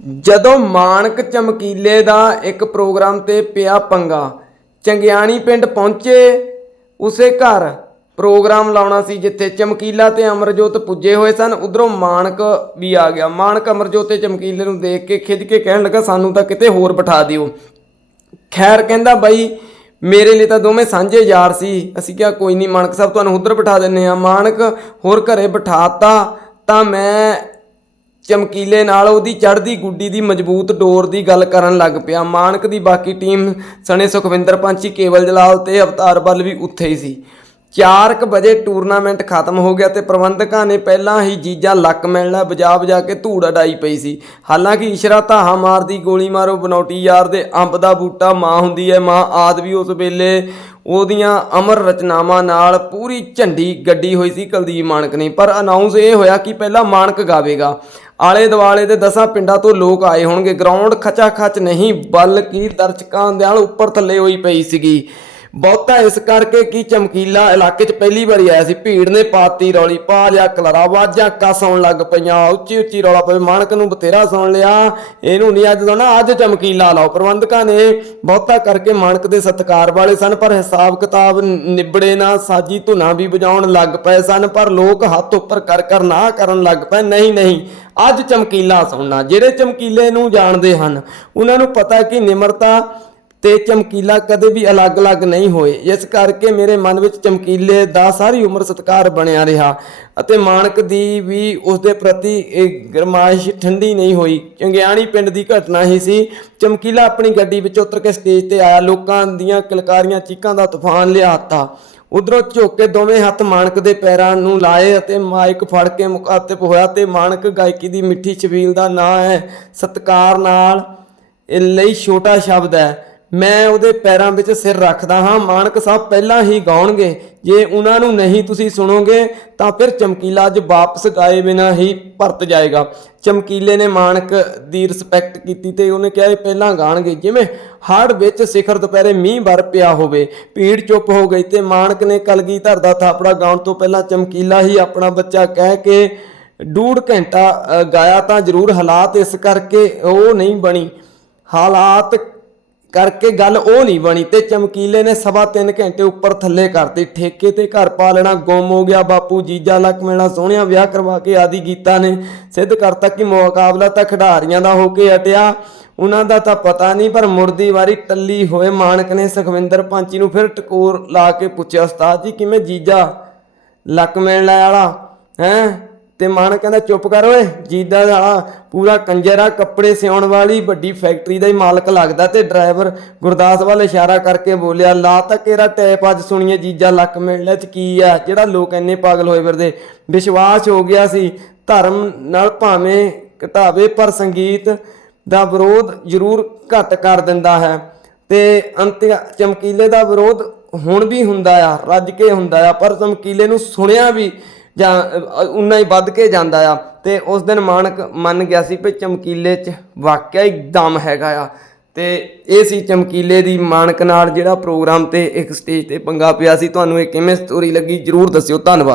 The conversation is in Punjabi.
ਜਦੋਂ ਮਾਨਕ ਚਮਕੀਲੇ ਦਾ ਇੱਕ ਪ੍ਰੋਗਰਾਮ ਤੇ ਪਿਆ ਪੰਗਾ, ਚੰਗਿਆਣੀ ਪਿੰਡ ਪਹੁੰਚੇ। ਉਸੇ ਘਰ ਪ੍ਰੋਗਰਾਮ ਲਾਉਣਾ ਸੀ ਜਿੱਥੇ ਚਮਕੀਲਾ ਤੇ ਅਮਰਜੋਤ ਪੁੱਜੇ ਹੋਏ ਸਨ। ਉਧਰੋਂ ਮਾਨਕ ਵੀ ਆ ਗਿਆ। ਮਾਨਕ ਅਮਰਜੋਤ ਤੇ ਚਮਕੀਲੇ ਨੂੰ ਦੇਖ ਕੇ ਖਿੱਚ ਕੇ ਕਹਿਣ ਲੱਗਾ, ਸਾਨੂੰ ਤਾਂ ਕਿਤੇ ਹੋਰ ਬਿਠਾ ਦਿਓ। ਖੈਰ ਕਹਿੰਦਾ, ਬਾਈ, ਮੇਰੇ ਲਈ ਤਾਂ ਦੋਵੇਂ ਸਾਂਝੇ ਯਾਰ ਸੀ। ਅਸੀਂ ਕਿਹਾ, ਕੋਈ ਨਹੀਂ ਮਾਨਕ ਸਾਹਿਬ, ਤੁਹਾਨੂੰ ਉਧਰ ਬਿਠਾ ਦਿੰਨੇ ਆ ਮਾਨਕ ਹੋਰ ਘਰੇ ਬਿਠਾਤਾ ਤਾਂ ਮੈਂ ਚਮਕੀਲੇ ਨਾਲ ਉਹਦੀ ਚੜ੍ਹਦੀ ਗੁੱਡੀ ਦੀ ਮਜ਼ਬੂਤ ਡੋਰ ਦੀ ਗੱਲ ਕਰਨ ਲੱਗ ਪਿਆ। ਮਾਨਕ ਦੀ ਬਾਕੀ ਟੀਮ ਸਣੇ ਸੁਖਵਿੰਦਰ ਪੰਚੀ, ਕੇਵਲ ਜਲਾਲ ਤੇ ਅਵਤਾਰ ਬੱਲ ਵੀ ਉੱਥੇ ਹੀ ਸੀ। 4:00 ਵਜੇ ਟੂਰਨਾਮੈਂਟ ਖਤਮ ਹੋ ਗਿਆ ਤੇ ਪ੍ਰਬੰਧਕਾਂ ਨੇ ਪਹਿਲਾਂ ਹੀ ਜੀਜਾ ਲੱਕ ਮਿਲਣਾ ਬਜਾ ਬਜਾ ਕੇ ਧੂੜ ਅਡਾਈ ਪਈ ਸੀ। ਹਾਲਾਂਕਿ ਇਸ਼ਰਾ ਧਾਹਾ ਮਾਰਦੀ, ਗੋਲੀ ਮਾਰੋ, ਬਨੌਟੀ ਯਾਰ ਦੇ ਅੰਬ ਦਾ ਬੂਟਾ, ਮਾਂ ਹੁੰਦੀ ਹੈ, ਮਾਂ ਆਦ ਵੀ ਉਸ ਵੇਲੇ। ਉਹਦੀਆਂ ਅਮਰ ਰਚਨਾਵਾਂ ਨਾਲ ਪੂਰੀ ਝੰਡੀ ਗੱਡੀ ਹੋਈ ਸੀ ਕੁਲਦੀਪ ਮਾਨਕ ਨੇ। ਪਰ ਅਨਾਉਂਸ ਇਹ ਹੋਇਆ ਕਿ ਪਹਿਲਾਂ ਮਾਨਕ ਗਾਵੇਗਾ। ਆਲੇ ਦੁਆਲੇ ਦੇ ਦਸਾਂ ਪਿੰਡਾਂ ਤੋਂ ਲੋਕ ਆਏ ਹੋਣਗੇ। ਗਰਾਊਂਡ ਖਚਾ ਖਚ ਨਹੀਂ, ਬਲਕਿ ਦਰਸ਼ਕਾਂ ਦੇ ਨਾਲ ਉੱਪਰ ਥੱਲੇ ਹੋਈ ਪਈ ਸੀਗੀ। ਬਹੁਤਾ ਇਸ ਕਰਕੇ ਕਿ ਚਮਕੀਲਾ ਇਲਾਕੇ 'ਚ ਪਹਿਲੀ ਵਾਰੀ ਆਇਆ ਸੀ। ਭੀੜ ਨੇ ਪਾਤੀ ਰੌਲੀ, ਪਾ ਲਿਆ ਕਲਰਾ ਵਾਜਾਂ ਕੱਸ ਆਉਣ ਲੱਗ ਪਈਆਂ। ਉੱਚੀ ਉੱਚੀ ਰੌਲਾ ਪਵੇ ਮਾਨਕ ਨੂੰ ਬਥੇਰਾ ਸੁਣ ਲਿਆ। ਇਹਨੂੰ ਨਹੀਂ ਅੱਜ ਤੋਂ ਅੱਜ ਚਮਕੀਲਾ ਲਾਓ। ਪ੍ਰਬੰਧਕਾਂ ਨੇ ਬਹੁਤਾ ਕਰਕੇ ਮਾਨਕ ਦੇ ਸਤਕਾਰ ਵਾਲੇ ਸਨ, ਪਰ ਹਿਸਾਬ ਕਿਤਾਬ ਨਿਬੜੇ ਨਾ, ਸਾਜੀ ਧੁਨਾ ਵੀ ਵਜਾਉਣ ਲੱਗ ਪਏ ਸਨ, ਪਰ ਲੋਕ ਹੱਥ ਉੱਪਰ ਕਰ ਕਰ ਨਾ ਕਰਨ ਲੱਗ ਪਏ। ਨਹੀਂ ਨਹੀਂ, ਅੱਜ ਚਮਕੀਲਾ ਸੁਣਨਾ ਜਿਹੜੇ ਚਮਕੀਲੇ ਨੂੰ ਜਾਣਦੇ ਹਨ, ਉਹਨਾਂ ਨੂੰ ਪਤਾ ਕਿ ਨਿਮਰਤਾ ਤੇ ਚਮਕੀਲਾ ਕਦੇ ਵੀ ਅਲੱਗ-ਅਲੱਗ ਨਹੀਂ ਹੋਏ। ਇਸ ਕਰਕੇ ਮੇਰੇ ਮਨ ਵਿੱਚ ਚਮਕੀਲੇ ਦਾ ਸਾਰੀ ਉਮਰ ਸਤਕਾਰ ਬਣਿਆ ਰਿਹਾ ਅਤੇ ਮਾਨਕ ਦੀ ਵੀ ਉਸ ਦੇ ਪ੍ਰਤੀ ਗਰਮਾਇਸ਼ ਠੰਡੀ ਨਹੀਂ ਹੋਈ। ਚੰਗਿਆਣੀ ਪਿੰਡ ਦੀ ਘਟਨਾ ਹੀ ਸੀ। ਚਮਕੀਲਾ ਆਪਣੀ ਗੱਡੀ ਵਿੱਚ ਉਤਰ ਕੇ ਸਟੇਜ ਤੇ ਆਇਆ। ਲੋਕਾਂ ਦੀਆਂ ਕਿਲਕਾਰੀਆਂ, ਚੀਕਾਂ ਦਾ ਤੂਫਾਨ ਲਿਆਤਾ ਉਧਰੋਂ ਝੁੱਕ ਕੇ ਦੋਵੇਂ ਹੱਥ ਮਾਨਕ ਦੇ ਪੈਰਾਂ ਨੂੰ ਲਾਏ ਅਤੇ ਮਾਈਕ ਫੜ ਕੇ ਮੁਖਾਤਿਬ ਹੋਇਆ ਤੇ ਮਾਨਕ ਗਾਇਕੀ ਦੀ ਮਿੱਠੀ ਛਬੀਲ ਦਾ ਨਾਂ ਹੈ ਸਤਕਾਰ ਨਾਲ। ਇਹ ਲਈ ਛੋਟਾ ਸ਼ਬਦ ਹੈ। ਮੈਂ ਉਹਦੇ ਪੈਰਾਂ ਵਿੱਚ ਸਿਰ ਰੱਖਦਾ ਹਾਂ। ਮਾਨਕ ਸਾਹਿਬ ਪਹਿਲਾਂ ਹੀ ਗਾਉਣਗੇ। ਜੇ ਉਹਨਾਂ ਨੂੰ ਨਹੀਂ ਤੁਸੀਂ ਸੁਣੋਗੇ, ਤਾਂ ਫਿਰ ਚਮਕੀਲਾ ਅੱਜ ਵਾਪਸ ਗਾਏ ਬਿਨਾ ਹੀ ਪਰਤ ਜਾਏਗਾ। ਚਮਕੀਲੇ ਨੇ ਮਾਨਕ ਦੀ ਰਿਸਪੈਕਟ ਕੀਤੀ ਤੇ ਉਹਨੇ ਕਿਹਾ, ਇਹ ਪਹਿਲਾਂ ਗਾਣਗੇ। ਜਿਵੇਂ ਹੜ ਵਿੱਚ ਸਿਖਰ ਦੁਪਹਿਰੇ ਮੀਂਹ ਵਰ ਪਿਆ ਹੋਵੇ, ਭੀੜ ਚੁੱਪ ਹੋ ਗਈ ਤੇ ਮਾਨਕ ਨੇ ਕਲਗੀ ਧਰਦਾ ਥਾਪੜਾ ਗਾਉਣ ਤੋਂ ਪਹਿਲਾਂ ਚਮਕੀਲਾ ਹੀ ਆਪਣਾ ਬੱਚਾ ਕਹਿ ਕੇ ਡੂਢ ਘੰਟਾ ਗਾਇਆ ਤਾਂ ਜ਼ਰੂਰ ਹਾਲਾਤ ਇਸ ਕਰਕੇ ਉਹ ਨਹੀਂ ਬਣੀ। ਹਾਲਾਤ ਕਰਕੇ ਗੱਲ ਉਹ ਨਹੀਂ ਬਣੀ ਤੇ ਚਮਕੀਲੇ ਨੇ ਸਵਾ ਤਿੰਨ ਘੰਟੇ ਉੱਪਰ ਥੱਲੇ ਕਰਤੇ। ਠੇਕੇ ਤੇ ਘਰ ਪਾ ਲੈਣਾ ਗੁੰਮ ਹੋ ਗਿਆ ਬਾਪੂ ਜੀਜਾ ਲੱਕ ਮੇਲਾ ਸੋਹਣਿਆ ਵਿਆਹ ਕਰਵਾ ਕੇ ਆਦੀ ਗੀਤਾ ਨੇ। ਸਿੱਧ ਕਰਤਾ ਕਿ ਮੁਕਾਬਲਾ ਤਾਂ ਖਿਡਾਰੀਆਂ ਦਾ ਹੋ ਕੇ ਹਟਿਆ ਉਹਨਾਂ ਦਾ ਤਾਂ ਪਤਾ ਨਹੀਂ, ਪਰ ਮੁਰਦੀ ਵਾਰੀ ਟੱਲੀ ਹੋਏ ਮਾਨਕ ਨੇ ਸੁਖਵਿੰਦਰ ਪੰਚੀ ਨੂੰ ਫਿਰ ਟਕੋਰ ਲਾ ਕੇ ਪੁੱਛਿਆ, ਉਸਤਾਦ ਜੀ, ਕਿਵੇਂ ਜੀਜਾ ਲੱਕ ਮਿਲਣ ਵਾਲਾ? ਹੈ? ਤੇ ਮਾਨ ਕਹਿੰਦਾ, ਚੁੱਪ ਕਰ ਓਏ, ਜੀਦਾ ਵਾਲਾ ਪੂਰਾ ਕੰਜਰ ਆ ਕੱਪੜੇ ਸਿਉਣ ਵਾਲੀ ਵੱਡੀ ਫੈਕਟਰੀ ਦਾ ਹੀ ਮਾਲਕ ਲੱਗਦਾ ਤੇ ਡਰਾਈਵਰ ਗੁਰਦਾਸ ਵੱਲ ਇਸ਼ਾਰਾ ਕਰਕੇ ਬੋਲਿਆ, ਲਾ ਤਾਂ ਕਿਹੜਾ ਟੈਪ ਅੱਜ ਸੁਣੀਏ ਜੀਜਾ ਲੱਕ ਮਿਲਣਾ ਚ ਕੀ ਆ? ਜਿਹੜਾ ਲੋਕ ਇੰਨੇ ਪਾਗਲ ਹੋਏ ਫਿਰਦੇ। ਵਿਸ਼ਵਾਸ ਹੋ ਗਿਆ ਸੀ, ਧਰਮ ਨਾਲ ਭਾਵੇਂ ਘਟਾਵੇ, ਪਰ ਸੰਗੀਤ ਦਾ ਵਿਰੋਧ ਜ਼ਰੂਰ ਘਟ ਕਰ ਦਿੰਦਾ ਹੈ। ਤੇ ਅੰਤ ਚਮਕੀਲੇ ਦਾ ਵਿਰੋਧ ਹੁਣ ਵੀ ਹੁੰਦਾ ਆ, ਰੱਜ ਕੇ ਹੁੰਦਾ ਆ, ਪਰ ਚਮਕੀਲੇ ਨੂੰ ਸੁਣਿਆ ਵੀ ਜਾਂ ਉਨਾ ਹੀ ਵੱਧ ਕੇ ਜਾਂਦਾ ਆ। ਤੇ ਉਸ ਦਿਨ ਮਾਨਕ ਮੰਨ ਗਿਆ ਸੀ ਕਿ ਚਮਕੀਲੇ 'ਚ ਵਾਕਿਆ ਹੀ ਦਮ ਹੈਗਾ ਆ। ਤੇ ਇਹ ਸੀ ਚਮਕੀਲੇ ਦੀ ਮਾਨਕ ਨਾਲ ਜਿਹੜਾ ਪ੍ਰੋਗਰਾਮ ਤੇ ਇੱਕ ਸਟੇਜ ਤੇ ਪੰਗਾ ਪਿਆ ਸੀ। ਤੁਹਾਨੂੰ ਇਹ ਕਿਵੇਂ ਸਟੋਰੀ ਲੱਗੀ? ਜਰੂਰ ਦੱਸਿਓ। ਧੰਨਵਾਦ।